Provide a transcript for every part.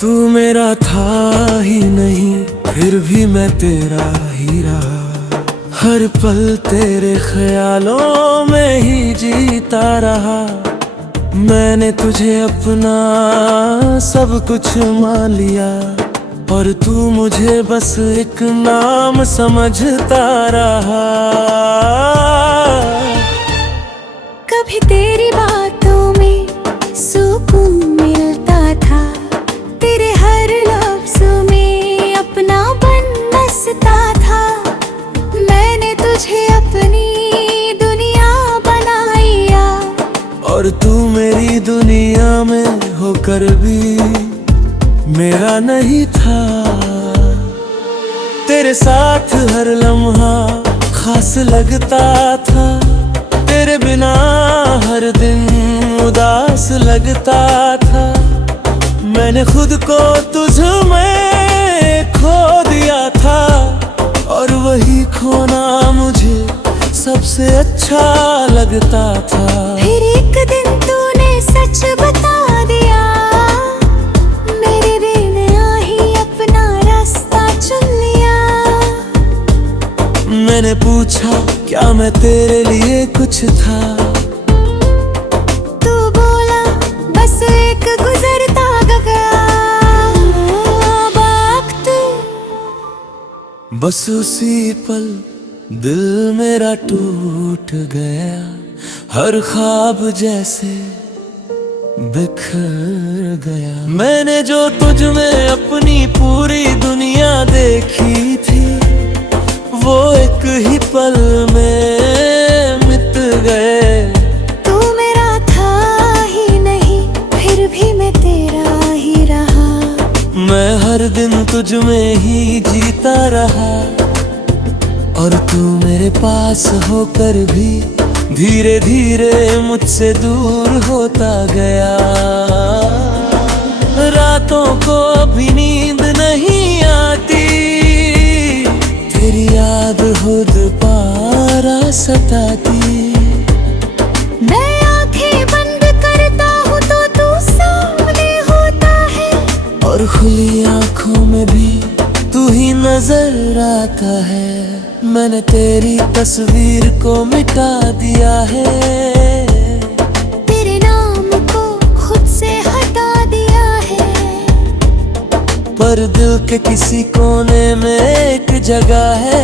तू मेरा था ही नहीं, फिर भी मैं तेरा ही रहा। हर पल तेरे ख्यालों में ही जीता रहा। मैंने तुझे अपना सब कुछ मान लिया, और तू मुझे बस एक नाम समझता रहा। कभी तेरी बातों में सुकून मिलता था, तेरे हर लफ्ज़ में अपनापन बसता था। मैंने तुझे अपनी दुनिया बनाया, और तू मेरी दुनिया में होकर भी मेरा नहीं था। तेरे साथ हर लम्हा खास लगता था, तेरे बिना हर दिन उदास लगता था। मैंने खुद को तुझ में खो दिया था, और वही खोना मुझे सबसे अच्छा लगता था। फिर एक दिन तूने सच बता दिया, मेरे बिना ही अपना रास्ता चुन लिया। मैंने पूछा क्या मैं तेरे लिए कुछ था, तू बोला बस एक गुजरता गया वक्त। बस उसी पल दिल मेरा टूट गया। हर ख्वाब जैसे बिखर गया। मैंने जो तुझ में अपनी पूरी दुनिया देखी थी, वो एक ही पल में मिट गए। तू मेरा था ही नहीं, फिर भी मैं तेरा ही रहा। मैं हर दिन तुझ में ही जीता रहा, और तू मेरे पास होकर भी धीरे धीरे मुझसे दूर होता गया। रातों को भी नींद नहीं आती, तेरी याद खुद पारा सताती। मैं आंखें बंद करता हूँ तो तू सामने होता है, और खुली आंखों में भी तू ही नजर आता है। मैंने तेरी तस्वीर को मिटा दिया है, तेरे नाम को खुद से हटा दिया है। पर दिल के किसी कोने में एक जगह है,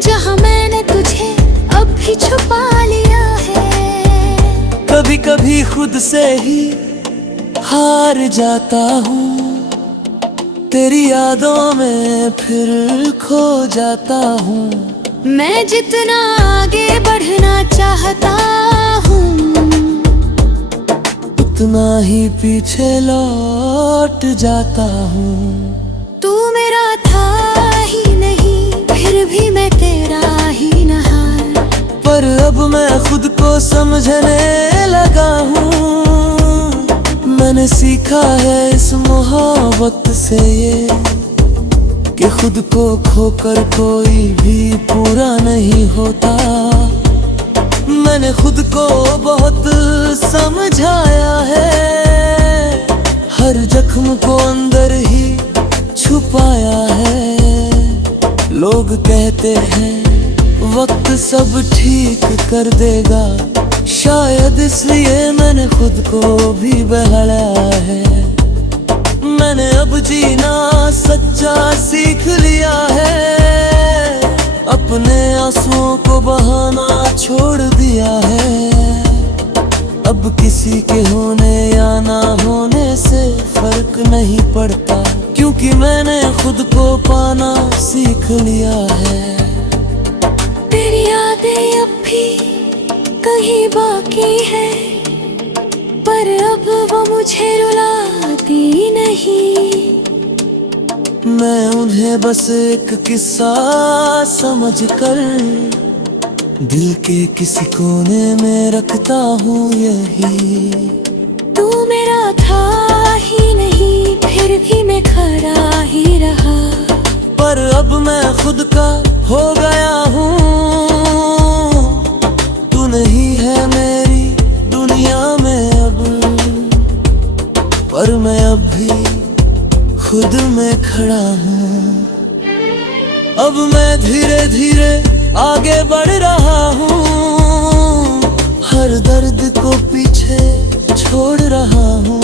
जहाँ मैंने तुझे अब भी छुपा लिया है। कभी कभी खुद से ही हार जाता हूँ, तेरी यादों में फिर खो जाता हूँ। मैं जितना आगे बढ़ना चाहता हूँ, उतना ही पीछे लौट जाता हूँ। तू मेरा था ही नहीं, फिर भी मैं तेरा ही रहा। पर अब मैं खुद को समझने लगा हूँ। मैंने सीखा है इस मोहब्बत से ये, कि खुद को खोकर कोई भी पूरा नहीं होता। मैंने खुद को बहुत समझाया है, हर जख्म को अंदर ही छुपाया है। लोग कहते हैं वक्त सब ठीक कर देगा, शायद इसलिए मैंने खुद को भी बहलाया है। मैंने अब जीना सच्चा सीख लिया है, अपने आंसुओं को बहाना छोड़ दिया है। अब किसी के होने या ना होने से फर्क नहीं पड़ता, क्योंकि मैंने खुद को पाना सीख लिया है। तेरी यादें अब भी कहीं बाकी है, पर अब वो मुझे रुलाती नहीं। मैं उन्हें बस एक किस्सा समझकर दिल के किसी कोने में रखता हूँ यही। तू मेरा था ही नहीं, फिर भी मैं खड़ा ही रहा। पर अब मैं खुद का हो गया हूँ, तू नहीं है मेरी दुनिया में अब, पर मैं अब भी खुद में खड़ा हूँ। अब मैं धीरे धीरे आगे बढ़ रहा हूँ, हर दर्द को पीछे छोड़ रहा हूँ।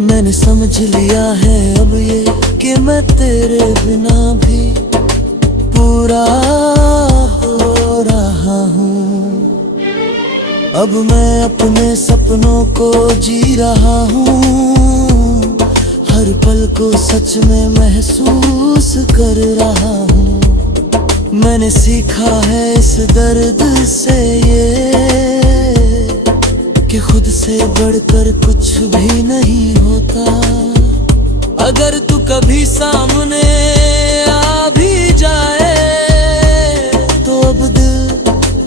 मैंने समझ लिया है अब ये कि मैं तेरे बिना भी पूरा हो रहा हूँ। अब मैं अपने सपनों को जी रहा हूँ, हर पल को सच में महसूस कर रहा हूँ। मैंने सीखा है इस दर्द से ये कि खुद से बढ़कर कुछ भी नहीं होता। अगर तू कभी सामने आ भी जाए तो अब दिल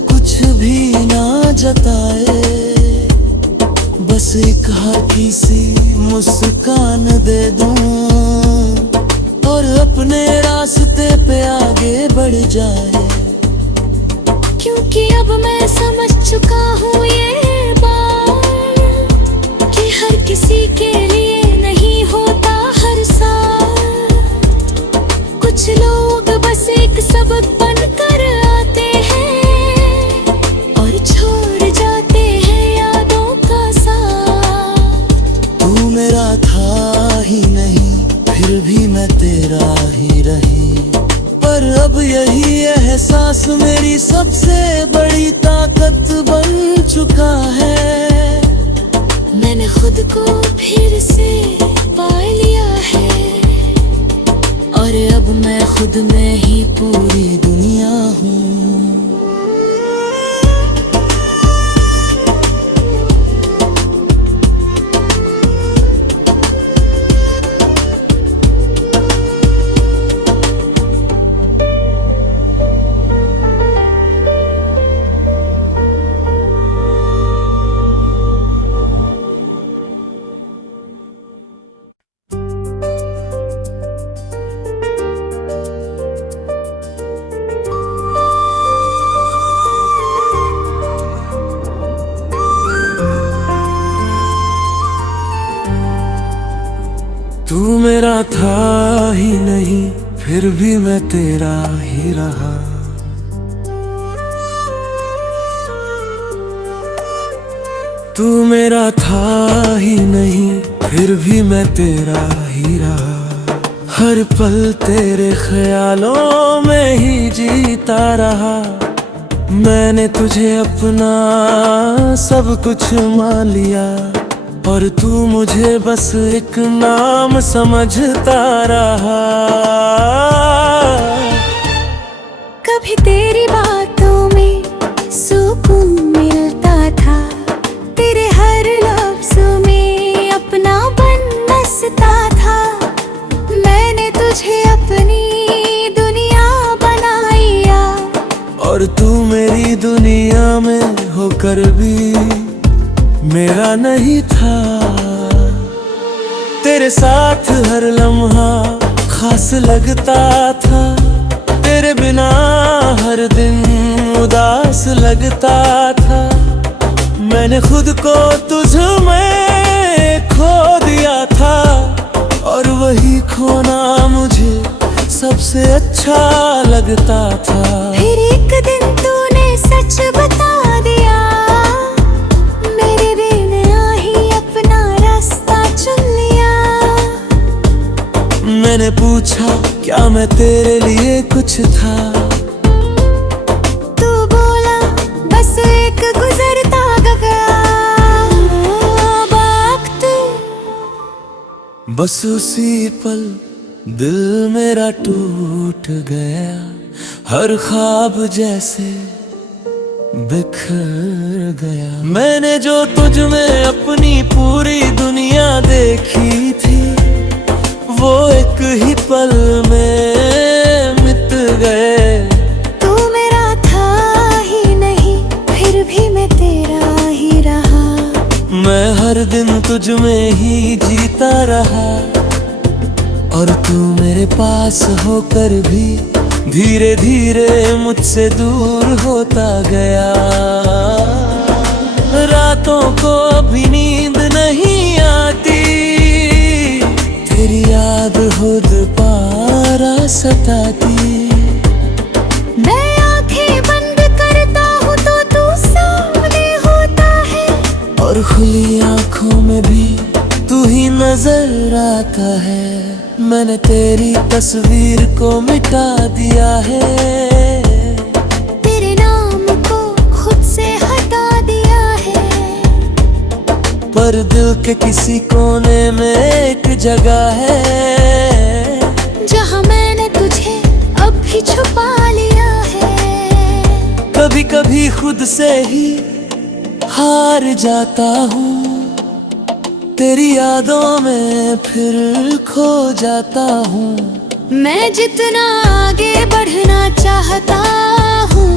कुछ भी ना जताए, बस एक हल्की सी मुस्कान दे दूं और अपने रास्ते पे आगे बढ़ जाए। क्योंकि अब मैं समझ चुका हूँ ये बात कि हर किसी के लिए नहीं होता हर साल। कुछ लोग बस एक सबक बनकर आते हैं और छोड़ जाते हैं यादों का साथ। तू मेरा था ही नहीं फिर भी मैं तेरा ही रही, पर अब यही एहसास मेरी सबसे बड़ी ताकत बन चुका है। मैंने खुद को फिर से पा लिया है और अब मैं खुद में ही पूरी दुनिया हूँ। तू मेरा था ही नहीं फिर भी मैं तेरा ही रहा। तू मेरा था ही नहीं फिर भी मैं तेरा ही रहा। हर पल तेरे ख्यालों में ही जीता रहा। मैंने तुझे अपना सब कुछ मान लिया और तू मुझे बस एक नाम समझता रहा। कभी तेरी बातों में सुकून मिलता था, तेरे हर लफ्ज़ में अपनापन बसता था। मैंने तुझे अपनी दुनिया बनाया और तू मेरी दुनिया में होकर भी मेरा नहीं था। तेरे साथ हर लम्हा खास लगता था, तेरे बिना हर दिन उदास लगता था। मैंने खुद को तुझ में खो दिया था और वही खोना मुझे सबसे अच्छा लगता था। फिर एक दिन तूने सच बता दिया, मेरे बिना ही अपना रास्ता चुन लिया। मैंने पूछा क्या मैं तेरे लिए कुछ था, तू बोला बस एक गुजरता गया वक्त। बस उसी पल दिल मेरा टूट गया, हर ख्वाब जैसे बिखर गया। मैंने जो तुझ में अपनी पूरी दुनिया देखी थी, वो एक ही पल में मिट गए। तू मेरा था ही नहीं फिर भी मैं तेरा ही रहा। मैं हर दिन तुझ में ही जीता रहा और तू मेरे पास होकर भी धीरे धीरे मुझसे दूर होता गया। रातों को अभी नींद नहीं आती, सताती। मैं आंखें बंद करता हूँ तो तू सामने होता है, और खुली आंखों में भी तू ही नजर आता है। मैंने तेरी तस्वीर को मिटा दिया है, तेरे नाम को खुद से हटा दिया है। पर दिल के किसी कोने में एक जगह है, जहाँ मैंने तुझे अब भी छुपा लिया है। कभी कभी खुद से ही हार जाता हूँ, तेरी यादों में फिर खो जाता हूँ। मैं जितना आगे बढ़ना चाहता हूँ,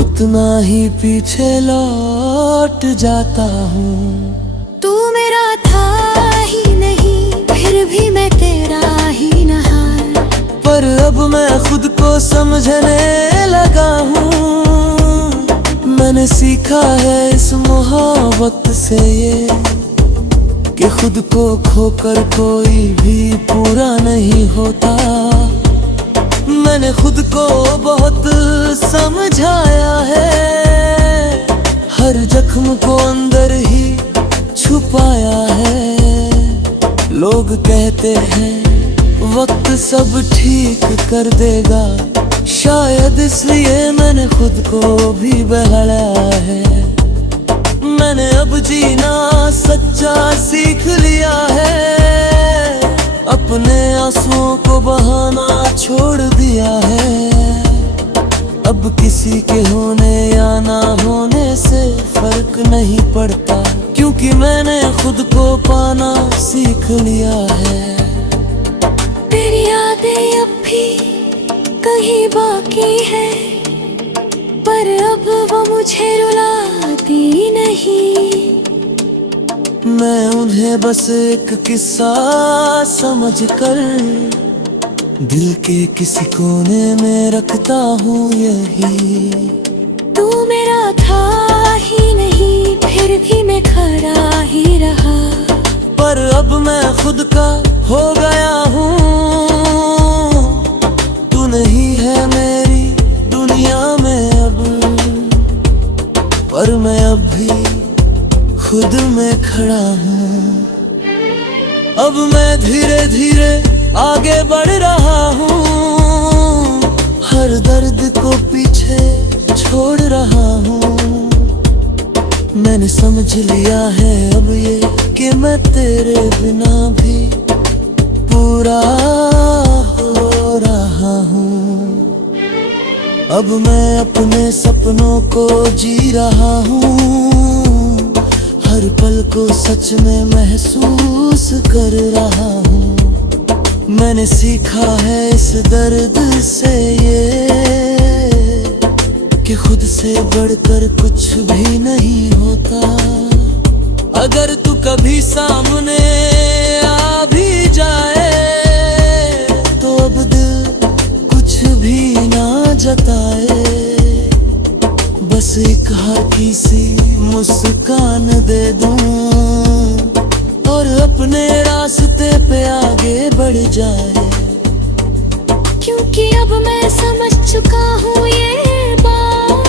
उतना ही पीछे लौट जाता हूँ। तू मेरा था ही नहीं, फिर भी मैं तेरा ही नहा। पर अब मैं खुद को समझने लगा हूँ, मैंने सीखा है इस मोहब्बत से ये, कि खुद को खोकर कोई भी पूरा नहीं होता। मैंने खुद को बहुत समझाया है, हर जख्म को अंदर ही छुपाया है। लोग कहते हैं वक्त सब ठीक कर देगा, शायद इसलिए मैंने खुद को भी बहलाया है। मैंने अब जीना सच्चा सीख लिया है, अपने आंसुओं को बहाना छोड़ दिया है। अब किसी के होने या ना होने से फर्क नहीं पड़ता, क्योंकि मैंने खुद को पाना सीख लिया है। तेरी यादें अब भी कहीं बाकी है, पर अब वो मुझे रुलाती नहीं। मैं उन्हें बस एक किस्सा समझकर दिल के किसी कोने में रखता हूँ यही। तू मेरा था ही नहीं, फिर भी मैं खड़ा ही रहा। पर अब मैं खुद का हो गया हूँ, तू नहीं है मेरी दुनिया में अब, पर मैं अब भी खुद में खड़ा हूँ। अब मैं धीरे धीरे आगे बढ़ रहा हूँ, हर दर्द को पीछे छोड़ रहा हूँ। मैंने समझ लिया है अब ये, कि मैं तेरे बिना भी पूरा हो रहा हूँ। अब मैं अपने सपनों को जी रहा हूँ, हर पल को सच में महसूस कर रहा हूँ। मैंने सीखा है इस दर्द से ये, कि खुद से बढ़कर कुछ भी नहीं होता। अगर तू कभी सामने आ भी जाए, तो अब दिल कुछ भी ना जताए, बस एक हल्की सी मुस्कान दे दूं और अपने रास्ते पे आगे बढ़ जाए। क्योंकि अब मैं समझ चुका हूँ ये बात,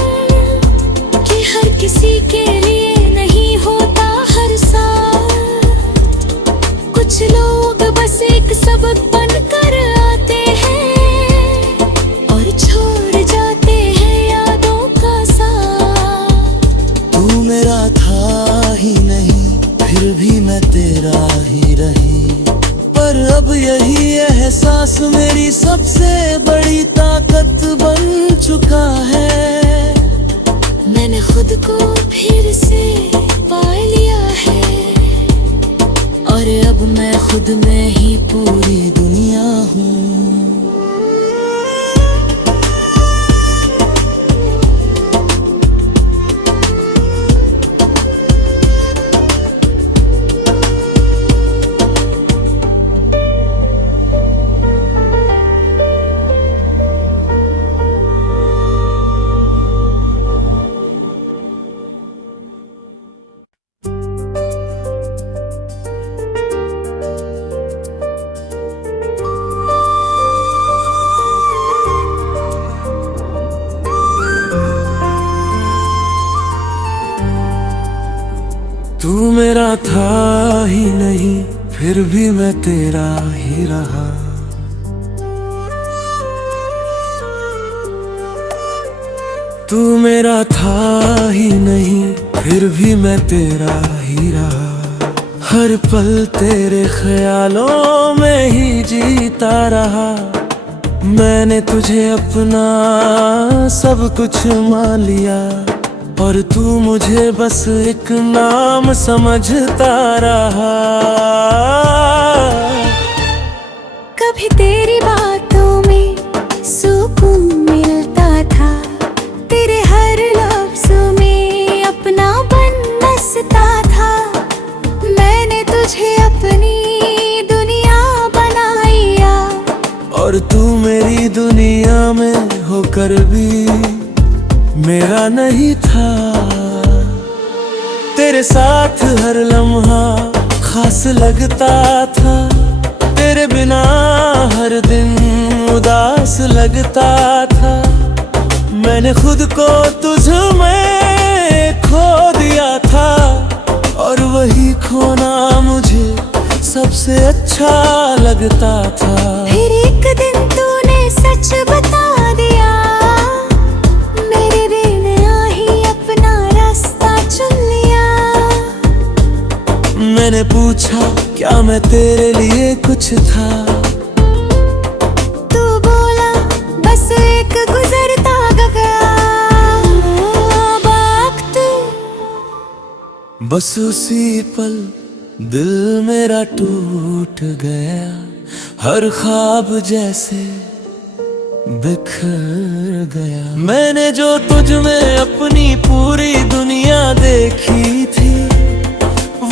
कि हर किसी के लिए नहीं होता हर साथ। कुछ लोग बस एक सबक बनकर आते हैं और छोड़ जाते हैं यादों का साथ। तू मेरा था ही नहीं, फिर भी मैं तेरा ही रही। पर अब यही एहसास मेरी सबसे बड़ी ताकत बन चुका है। मैंने खुद को फिर से पा लिया है, और अब मैं खुद में ही पूरी दुनिया हूँ। था ही नहीं, फिर भी मैं तेरा ही रहा। तू मेरा था ही नहीं, फिर भी मैं तेरा ही रहा। हर पल तेरे ख्यालों में ही जीता रहा। मैंने तुझे अपना सब कुछ मान लिया, और तू मुझे बस एक नाम समझता रहा। कभी तेरी बातों में सुकून मिलता था, तेरे हर लफ्ज़ में अपनापन बसता था। मैंने तुझे अपनी दुनिया बनाया, और तू मेरी दुनिया में होकर भी मेरा नहीं था। तेरे साथ हर लम्हा खास लगता था, तेरे बिना हर दिन उदास लगता था। मैंने खुद को तुझ में खो दिया था, और वही खोना मुझे सबसे अच्छा लगता था। फिर एक दिन तूने सच बता दिया, मेरे बिना ही अपना रास्ता चुन लिया। मैंने पूछा क्या मैं तेरे लिए कुछ था, तू बोला बस एक गुजरता गया वक्त। बस उसी पल दिल मेरा टूट गया। हर ख्वाब जैसे बिखर गया। मैंने जो तुझ में अपनी पूरी दुनिया देखी थी,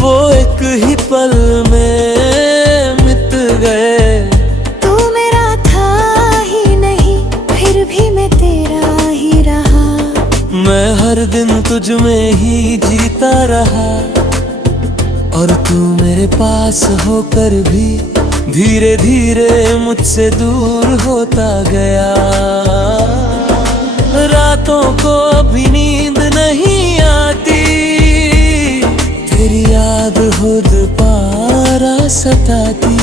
वो एक ही पल में मिट गए। तू मेरा था ही नहीं, फिर भी मैं तेरा ही रहा। मैं हर दिन तुझ में ही जीता रहा, और तू मेरे पास होकर भी धीरे धीरे मुझसे दूर होता गया। रातों को अभी नींद नहीं आती, तेरी याद खुद पारा सताती।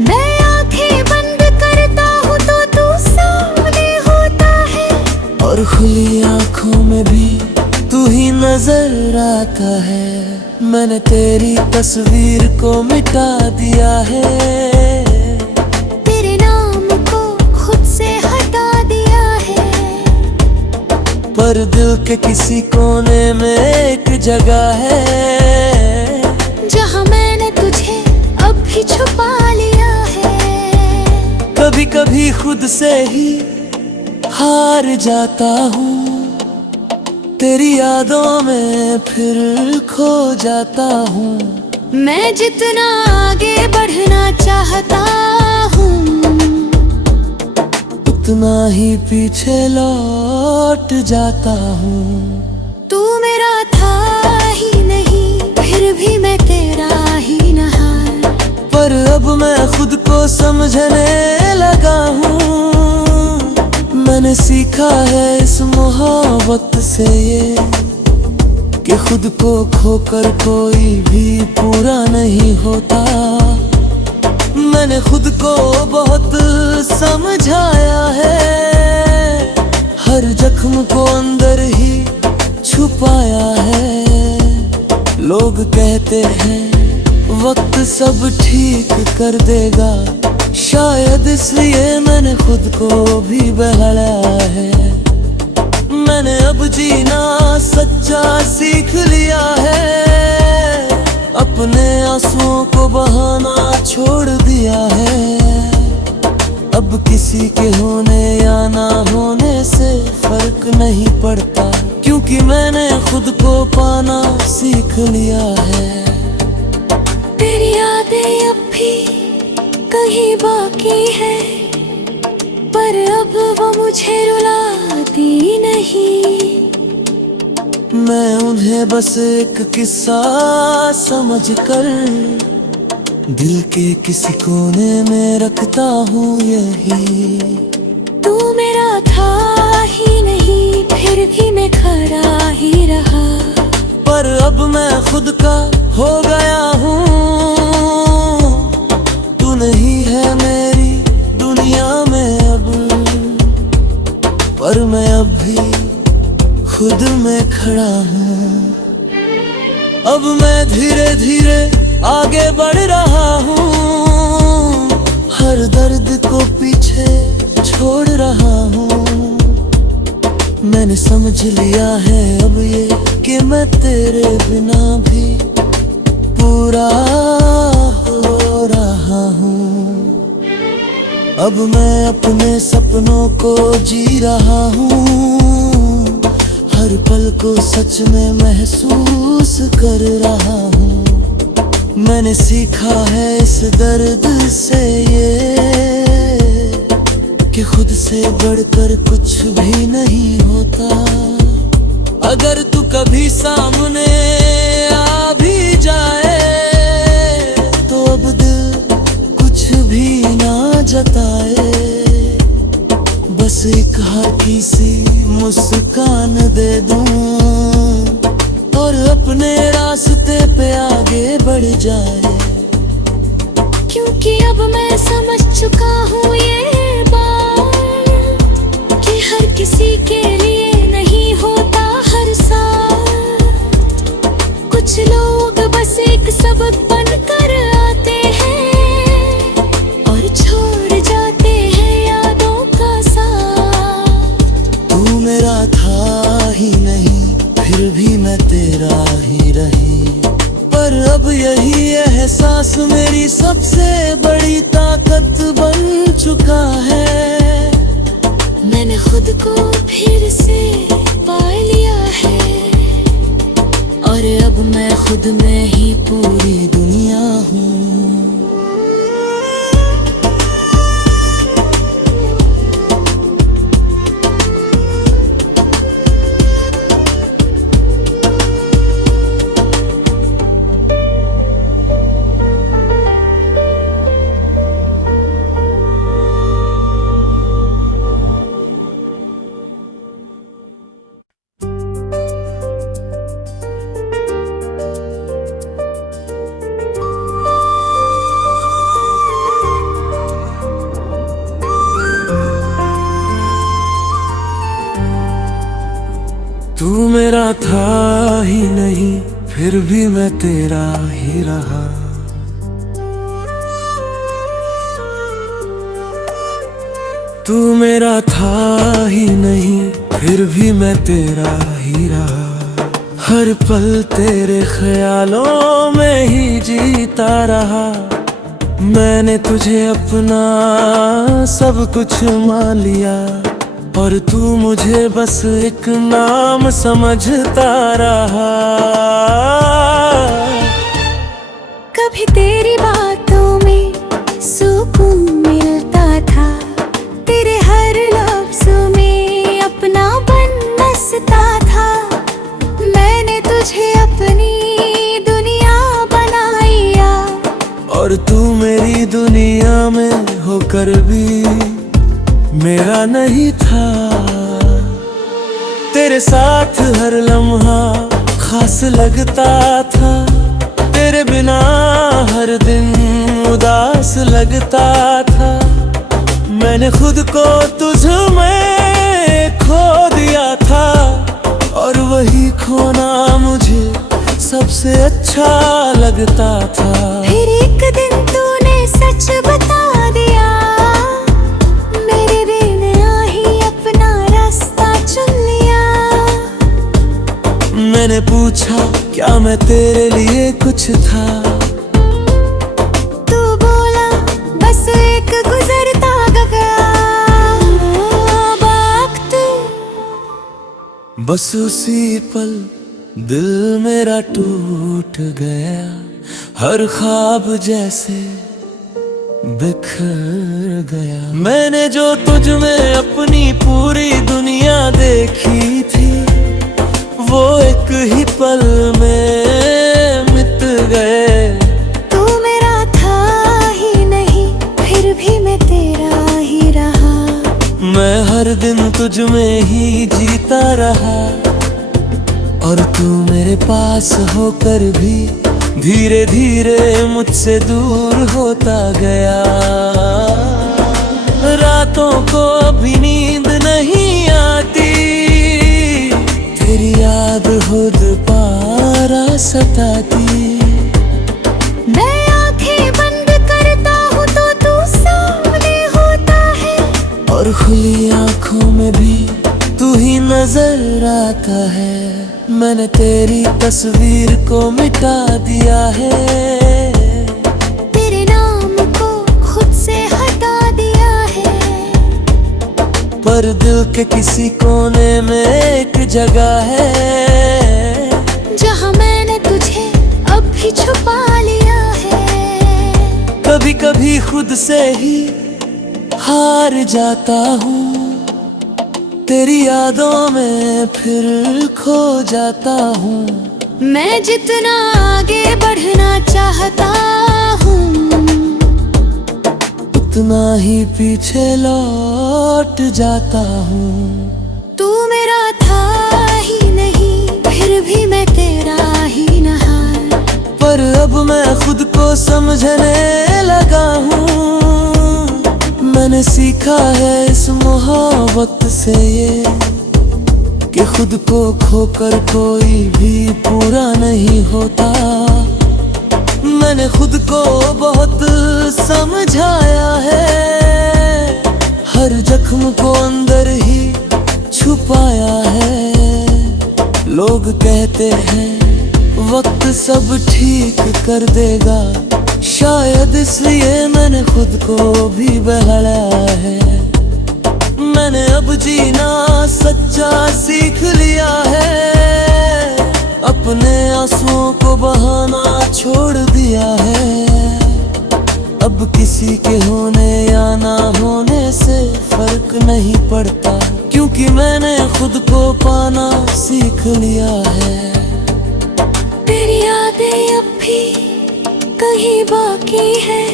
मैं आंखें बंद करता हूँ तो तू सामने होता है, और खुली आंखों में भी तू ही नजर आता है। मैंने तेरी तस्वीर को मिटा दिया है, तेरे नाम को खुद से हटा दिया है। पर दिल के किसी कोने में एक जगह है, जहाँ मैंने तुझे अब भी छुपा लिया है। कभी कभी खुद से ही हार जाता हूँ, तेरी यादों में फिर खो जाता हूँ। मैं जितना आगे बढ़ना चाहता हूँ, उतना ही पीछे लौट जाता हूँ। तू मेरा था ही नहीं, फिर भी मैं तेरा ही रहा। पर अब मैं खुद को समझने लगा हूँ। मैंने सीखा है इस मोहब्बत से ये, कि खुद को खोकर कोई भी पूरा नहीं होता। मैंने खुद को बहुत समझाया है, हर जख्म को अंदर ही छुपाया है। लोग कहते हैं वक्त सब ठीक कर देगा, शायद इसलिए मैंने खुद को भी बहलाया है। मैंने अब जीना सच्चा सीख लिया है, अपने आंसुओं को बहाना छोड़ दिया है। अब किसी के होने या ना होने से फर्क नहीं पड़ता, क्योंकि मैंने खुद को पाना सीख लिया है। तेरी यादें अब भी कहीं बाकी है, पर अब वो मुझे रुलाती नहीं। मैं उन्हें बस एक किस्सा समझकर दिल के किसी कोने में रखता हूँ यही। तू मेरा था ही नहीं, फिर भी मैं खरा ही रहा। पर अब मैं खुद का हो गया हूँ। तू नहीं है मेरी दुनिया में अब, पर मैं अब भी खुद में खड़ा हूँ। अब मैं धीरे धीरे आगे बढ़ रहा हूँ, हर दर्द को पीछे छोड़ रहा हूँ। मैंने समझ लिया है अब ये कि मैं तेरे बिना भी पूरा हो रहा हूँ। अब मैं अपने सपनों को जी रहा हूँ, हर पल को सच में महसूस कर रहा हूँ। मैंने सीखा है इस दर्द से ये कि खुद से बढ़कर कुछ भी नहीं होता। अगर तू कभी सामने आ भी जाए तो अब दिल कुछ भी ना जताए, बस एक हल्की सी मुस्कान दे दूं और अपने रास्ते पे आगे बढ़ जाए। क्योंकि अब मैं समझ चुका हूँ ये बात कि हर किसी के लिए नहीं होता हर साल। कुछ लोग बस एक सबक बनकर आते हैं और छोड़ जाते हैं यादों का साथ। तू मेरा था ही नहीं, फिर भी मैं तेरा ही रही, पर अब यही एहसास मेरी सबसे बड़ी ताकत बन चुका है। मैंने खुद को फिर से पा लिया है और अब मैं खुद में ही पूरी दुनिया हूँ। तू मेरा था ही नहीं, फिर भी मैं तेरा ही रहा। तू मेरा था ही नहीं, फिर भी मैं तेरा ही रहा। हर पल तेरे ख्यालों में ही जीता रहा। मैंने तुझे अपना सब कुछ मान लिया और तू मुझे बस एक नाम समझता रहा। कभी तेरी बातों में सुकून मिलता था, तेरे हर लफ्ज़ में अपनापन बसता था। मैंने तुझे अपनी दुनिया बनाया और तू मेरी दुनिया में होकर भी मेरा नहीं था। तेरे साथ हर लम्हा खास लगता था, तेरे बिना हर दिन उदास लगता था। मैंने खुद को तुझ में खो दिया था और वही खोना मुझे सबसे अच्छा लगता था। फिर एक दिन तूने सच बता दिया, मेरे बिना ही अपना रास्ता चुन लिया। मैंने पूछा क्या मैं तेरे लिए कुछ था, तू बोला बस एक गुजरता गया वक्त। बस उसी पल दिल मेरा टूट गया, हर ख्वाब जैसे बिखर गया। मैंने जो तुझ में अपनी पूरी दुनिया देखी थी, वो एक ही पल में मिट गए। तू मेरा था ही नहीं, फिर भी मैं तेरा ही रहा। मैं हर दिन तुझ में ही जीता रहा और तू मेरे पास होकर भी धीरे धीरे मुझसे दूर होता गया। रातों को भी नींद नहीं आती, तेरी याद खुद पारा सताती। मैं आंखें बंद करता हूँ तो तू सामने होता है, और खुली आंखों में भी तू ही नजर आता है। मैंने तेरी तस्वीर को मिटा दिया है, तेरे नाम को खुद से हटा दिया है। पर दिल के किसी कोने में एक जगह है, जहाँ मैंने तुझे अब भी छुपा लिया है। कभी कभी खुद से ही हार जाता हूँ, तेरी यादों में फिर खो जाता हूँ। मैं जितना आगे बढ़ना चाहता हूँ, उतना ही पीछे लौट जाता हूँ। तू मेरा था ही नहीं, फिर भी मैं तेरा ही नहा। पर अब मैं खुद को समझने लगा हूँ, मैंने सीखा है इस मोहब्बत से ये, कि खुद को खोकर कोई भी पूरा नहीं होता। मैंने खुद को बहुत समझाया है, हर जख्म को अंदर ही छुपाया है। लोग कहते हैं वक्त सब ठीक कर देगा, शायद इसलिए मैंने खुद को भी बहलाया है। मैंने अब जीना सच्चा सीख लिया है, अपने आंसुओं को बहाना छोड़ दिया है। अब किसी के होने या ना होने से फर्क नहीं पड़ता, क्योंकि मैंने खुद को पाना सीख लिया है। तेरी यादें अब भी कहीं बाकी है,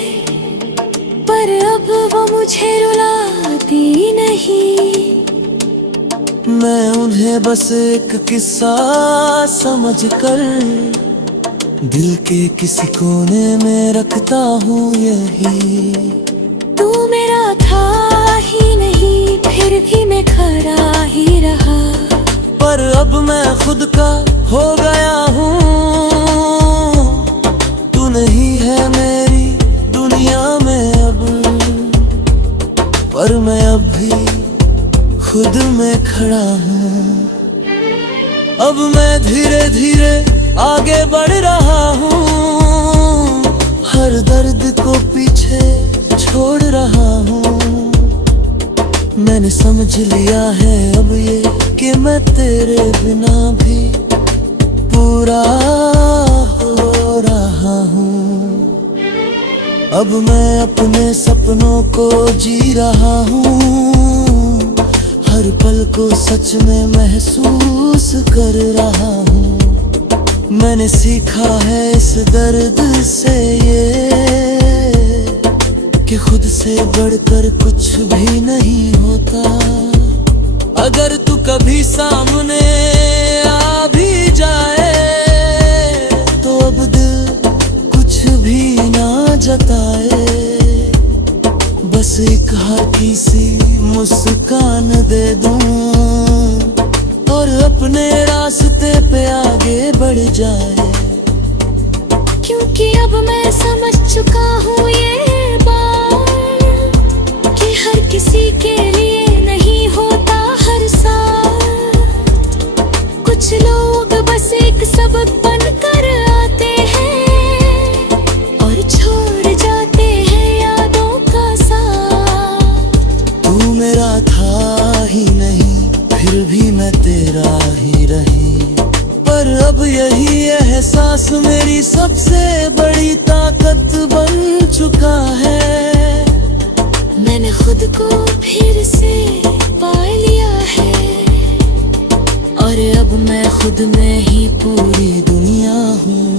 पर अब वो मुझे रुलाती नहीं। मैं उन्हें बस एक किस्सा समझकर दिल के किसी कोने में रखता हूँ यही। तू मेरा था ही नहीं, फिर भी मैं खड़ा ही रहा। पर अब मैं खुद का हो गया हूँ, तू नहीं है मेरी दुनिया में अब। पर मैं अब भी खुद में खड़ा हूँ। अब मैं धीरे धीरे आगे बढ़ रहा हूँ, हर दर्द को पीछे छोड़ रहा हूँ। मैंने समझ लिया है अब ये, कि मैं तेरे बिना भी पूरा हो रहा हूँ। अब मैं अपने सपनों को जी रहा हूँ, हर पल को सच में महसूस कर रहा हूँ। मैंने सीखा है इस दर्द से ये, कि खुद से बढ़कर कुछ भी नहीं होता। अगर तू कभी सामने आ भी जाए, तो अब दिल कुछ भी ना जताए। बस एक हल्की सी मुस्कान दे दूं, और अपने रास्ते पे आगे बढ़ जाए। क्योंकि अब मैं समझ चुका हूँ ये बात, कि हर किसी के लिए नहीं होता हर साल। कुछ लोग बस एक सबक बनकर आते हैं, और छोड़ जाते हैं यादों का साथ। तू मेरा था ही नहीं, फिर भी मैं तेरा ही रही। पर अब यही एहसास मेरी सबसे बड़ी ताकत बन चुका है। मैंने खुद को फिर से पा लिया है, और अब मैं खुद में ही पूरी दुनिया हूँ।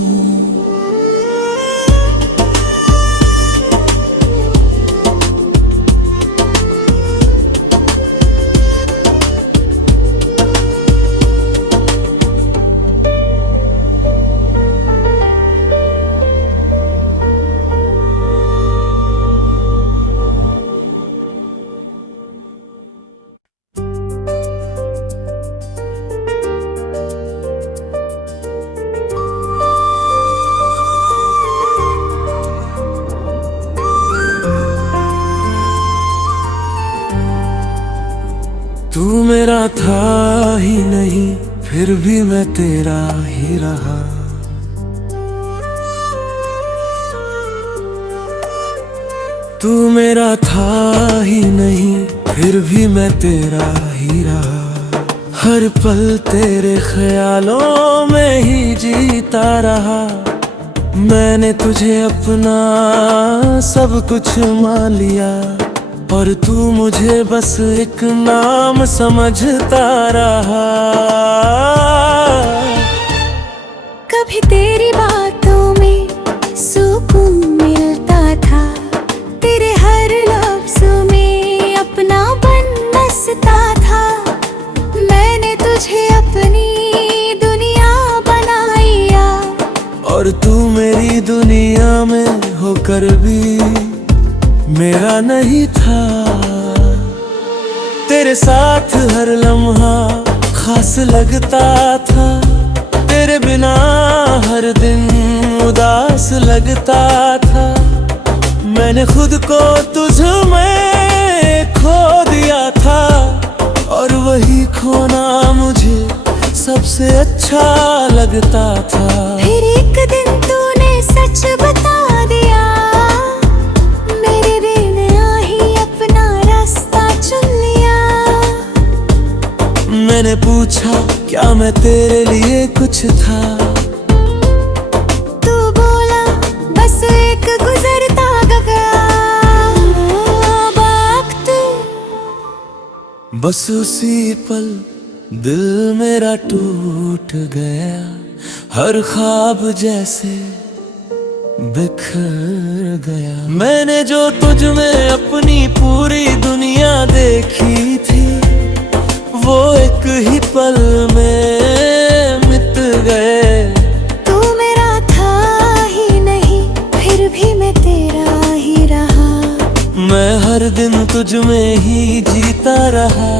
ही नहीं फिर भी मैं तेरा ही रहा। तू मेरा था ही नहीं फिर भी मैं तेरा ही रहा। हर पल तेरे ख्यालों में ही जीता रहा। मैंने तुझे अपना सब कुछ मान लिया और तू मुझे बस एक नाम समझता रहा। कभी तेरी बातों में सुकून मिलता था, तेरे हर लफ्ज़ में अपनापन बसता था। मैंने तुझे अपनी दुनिया बनाया और तू मेरी दुनिया में होकर भी मेरा नहीं था। तेरे साथ हर लम्हा खास लगता था, तेरे बिना हर दिन उदास लगता था। मैंने खुद को तुझ में खो दिया था और वही खोना मुझे सबसे अच्छा लगता था। फिर एक दिन तूने सच बता दिया, मेरे बिना ही अपना रास्ता चुन लिया। मैंने पूछा क्या मैं तेरे लिए कुछ था, तू बोला बस एक गुजरता गया वक्त। बस उसी पल दिल मेरा टूट गया। हर ख्वाब जैसे बिखर गया। मैंने जो तुझ में अपनी पूरी दुनिया देखी थी, वो एक ही पल में मिट गए। तू मेरा था ही नहीं फिर भी मैं तेरा ही रहा। मैं हर दिन तुझ में ही जीता रहा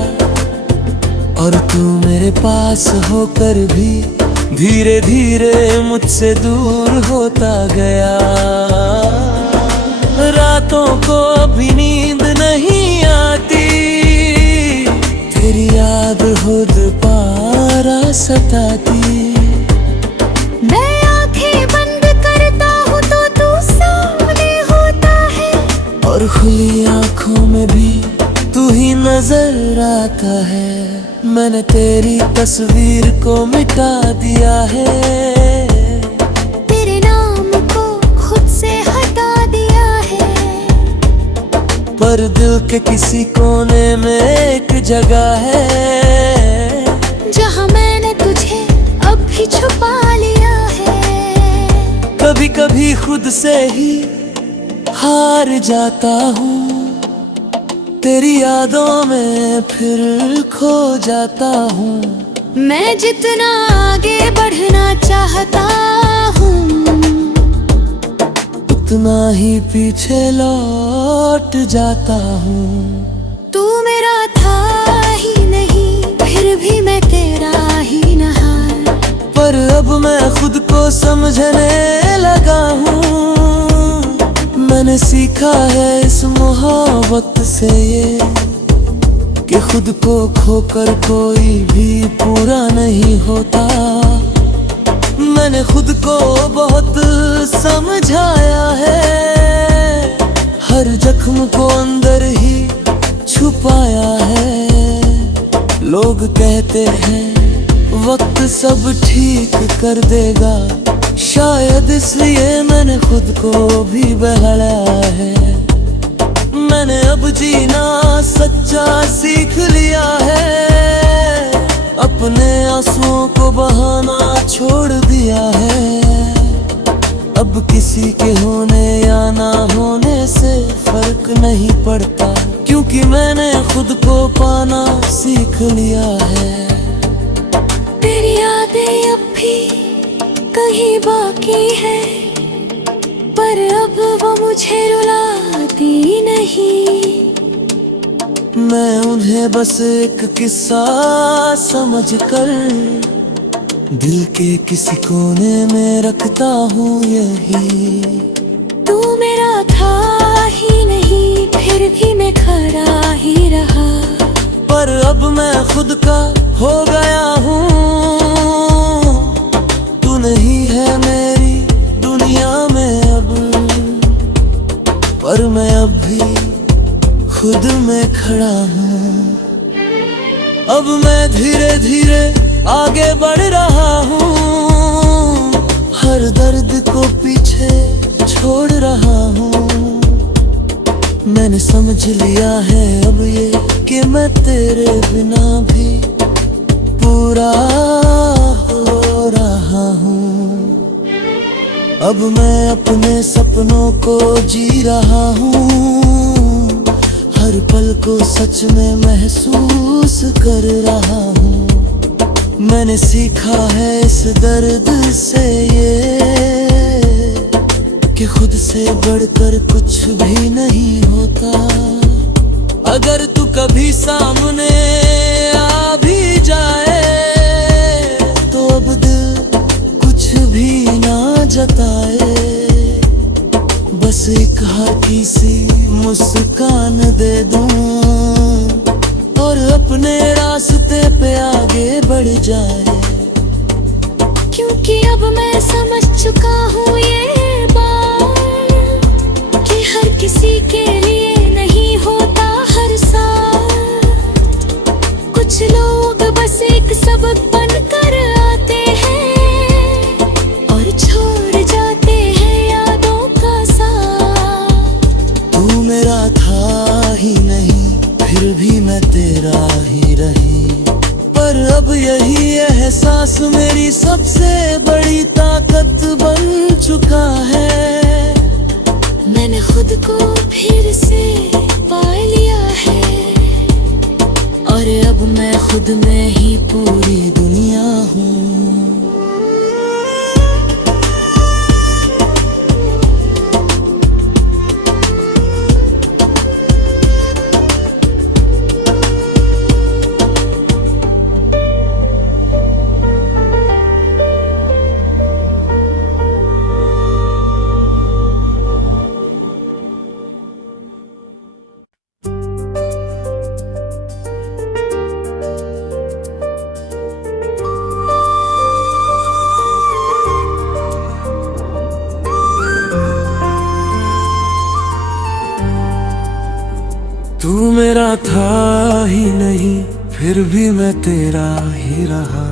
और तू मेरे पास होकर भी धीरे धीरे मुझसे दूर होता गया। रातों को भी नींद नहीं आती, तेरी याद खुद पारा सताती। मैं आंखें बंद करता हूँ तो तू सामने होता है और खुली आंखों में भी तू ही नजर आता है। मैंने तेरी तस्वीर को मिटा दिया है, तेरे नाम को खुद से हटा दिया है। पर दिल के किसी कोने में एक जगह है जहाँ मैंने तुझे अब भी छुपा लिया है। कभी कभी खुद से ही हार जाता हूँ, तेरी यादों में फिर खो जाता हूँ। मैं जितना आगे बढ़ना चाहता हूँ, उतना ही पीछे लौट जाता हूँ। तू मेरा था ही नहीं फिर भी मैं तेरा ही रहा। पर अब मैं खुद को समझने लगा हूँ। मैंने सीखा है इस मोहब्बत से ये कि खुद को खोकर कोई भी पूरा नहीं होता। मैंने खुद को बहुत समझाया है, हर जख्म को अंदर ही छुपाया है। लोग कहते हैं वक्त सब ठीक कर देगा, शायद इसलिए मैंने खुद को भी बहलाया है। मैंने अब जीना सच्चा सीख लिया है, अपने आंसुओं को बहाना छोड़ दिया है। अब किसी के होने या ना होने से फर्क नहीं पड़ता, क्योंकि मैंने खुद को पाना सीख लिया है। तेरी यादें अब भी कहीं बाकी है, पर अब वो मुझे रुलाती नहीं। मैं उन्हें बस एक किस्सा समझकर दिल के किसी कोने में रखता हूँ यही। तू मेरा था ही नहीं फिर भी मैं खरा ही रहा। पर अब मैं खुद का हो गया हूँ। तू नहीं है मेरी दुनिया में अब, पर मैं अब भी खुद में खड़ा हूँ। अब मैं धीरे धीरे आगे बढ़ रहा हूँ, हर दर्द को पीछे छोड़ रहा हूँ। मैंने समझ लिया है अब ये कि मैं तेरे बिना भी पूरा हो रहा हूँ। अब मैं अपने सपनों को जी रहा हूँ, हर पल को सच में महसूस कर रहा हूँ। मैंने सीखा है इस दर्द से ये कि खुद से बढ़कर कुछ भी नहीं होता। अगर तू कभी सामने आ भी जाए तो अब दिल कुछ भी ना जताए, बस एक हल्की सी मुस्कान दे दूं और अपने रास्ते पे आगे बढ़ जाए। क्योंकि अब मैं समझ चुका हूँ ये बात कि हर किसी के लिए नहीं होता हर साल। कुछ लोग बस एक सबक बनकर आते हैं और छोड़ जाते हैं यादों का साथ। तू मेरा था ही नहीं, फिर भी मैं तेरा ही रही, पर अब यही एहसास मेरी सबसे बड़ी ताकत बन चुका है। मैंने खुद को फिर से पा लिया है और अब मैं खुद में ही पूरी दुनिया हूँ। तू मेरा था ही नहीं, फिर भी मैं तेरा ही रहा।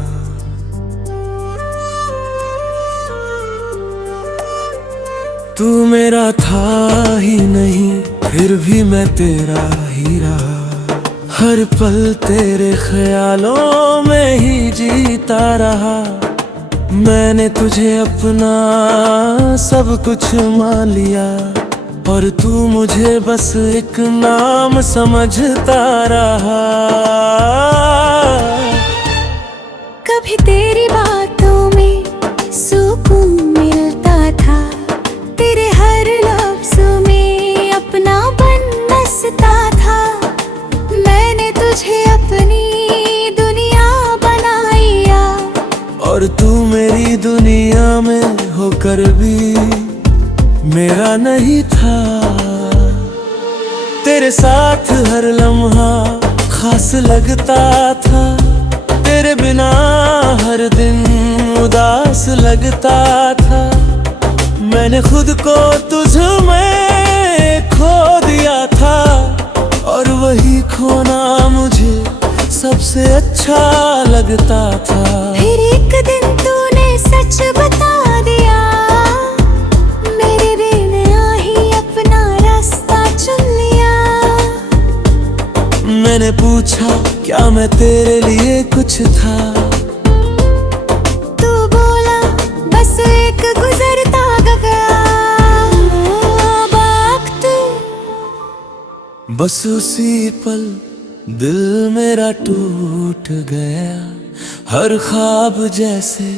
तू मेरा था ही नहीं, फिर भी मैं तेरा ही रहा। हर पल तेरे ख्यालों में ही जीता रहा। मैंने तुझे अपना सब कुछ मान लिया और तू मुझे बस एक नाम समझता रहा। कभी तेरी बातों में सुकून मिलता था, तेरे हर लफ्ज़ में अपनापन बसता था। मैंने तुझे अपनी दुनिया बनाया और तू मेरी दुनिया में होकर भी मेरा नहीं था। तेरे साथ हर लम्हा खास लगता था, तेरे बिना हर दिन उदास लगता था। मैंने खुद को तुझ में खो दिया था और वही खोना मुझे सबसे अच्छा लगता था। फिर एक दिन तूने सच बता दिया, मेरे बिना ही अपना रास्ता चुन लिया। मैंने पूछा क्या मैं तेरे लिए कुछ था, तू बोला बस एक गुजरता गया वक्त। बस उसी पल दिल मेरा टूट गया, हर ख्वाब जैसे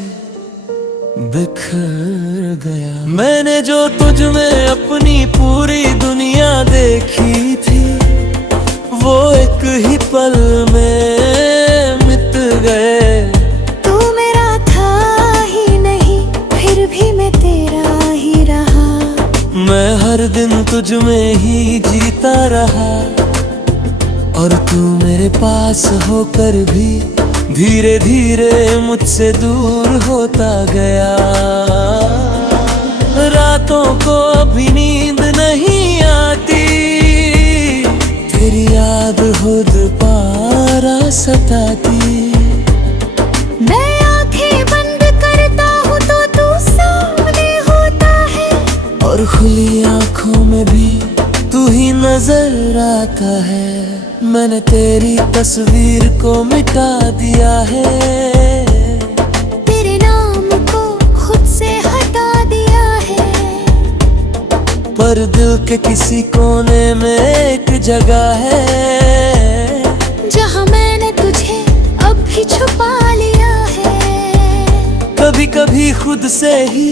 बिखर गया। मैंने जो तुझ में अपनी पूरी दुनिया देखी थी, वो एक ही पल में मिट गए। तू मेरा था ही नहीं, फिर भी मैं तेरा ही रहा। मैं हर दिन तुझ में ही जीता रहा और तू मेरे पास होकर भी धीरे धीरे मुझसे दूर होता गया। रातों को अभी नींद नहीं आती, तेरी याद खुद पारा सताती। मैं आंखें बंद करता हूँ तो तू सामने होता है, और खुली आंखों में भी तू ही नजर आता है। मैंने तेरी तस्वीर को मिटा दिया है, तेरे नाम को खुद से हटा दिया है। पर दिल के किसी कोने में एक जगह है, जहाँ मैंने तुझे अब भी छुपा लिया है। कभी कभी खुद से ही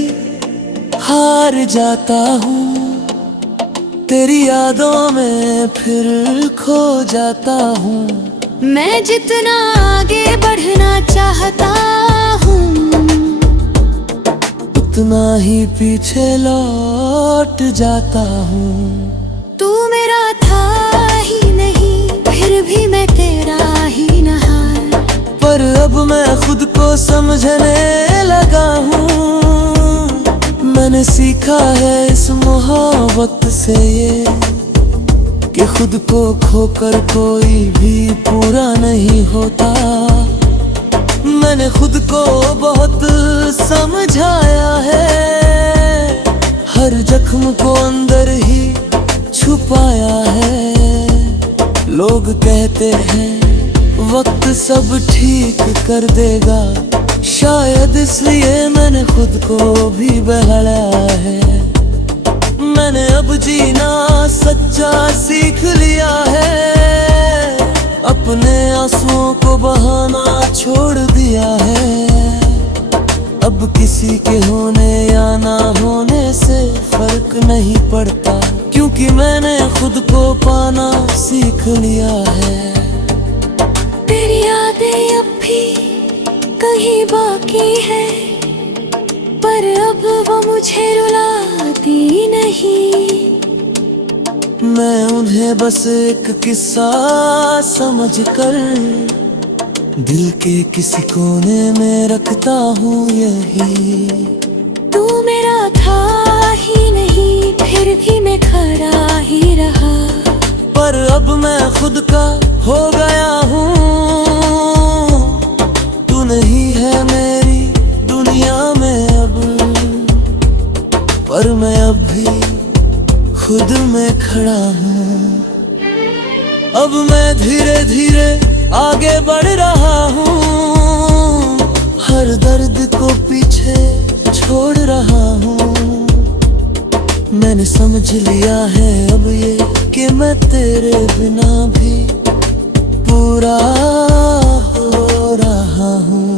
हार जाता हूँ, तेरी यादों में फिर खो जाता हूँ। मैं जितना आगे बढ़ना चाहता हूँ, उतना ही पीछे लौट जाता हूँ। तू मेरा था ही नहीं, फिर भी मैं तेरा ही नहा। पर अब मैं खुद को समझने लगा हूँ, मैंने सीखा है इस मोहब्बत से ये, कि खुद को खोकर कोई भी पूरा नहीं होता। मैंने खुद को बहुत समझाया है, हर जख्म को अंदर ही छुपाया है। लोग कहते हैं वक्त सब ठीक कर देगा, शायद इसलिए मैंने खुद को भी बहलाया है। मैंने अब जीना सच्चा सीख लिया है, अपने आंसुओं को बहाना छोड़ दिया है। अब किसी के होने या ना होने से फर्क नहीं पड़ता, क्योंकि मैंने खुद को पाना सीख लिया है। तेरी यादें अब भी कहीं बाकी है, पर अब वो मुझे रुलाती नहीं। मैं उन्हें बस एक किस्सा समझकर दिल के किसी कोने में रखता हूँ यही। तू मेरा था ही नहीं, फिर भी मैं खड़ा ही रहा। पर अब मैं खुद का हो गया हूँ, तू नहीं है मेरी दुनिया में अब, पर मैं अब भी खुद में खड़ा हूँ। अब मैं धीरे धीरे आगे बढ़ रहा हूँ, हर दर्द को पीछे छोड़ रहा हूँ। मैंने समझ लिया है अब ये, कि मैं तेरे बिना भी पूरा हो रहा हूँ।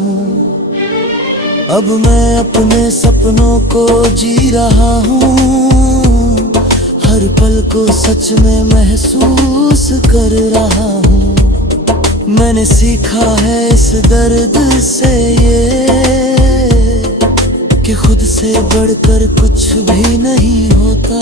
अब मैं अपने सपनों को जी रहा हूँ, हर पल को सच में महसूस कर रहा हूँ। मैंने सीखा है इस दर्द से ये, कि खुद से बढ़कर कुछ भी नहीं होता।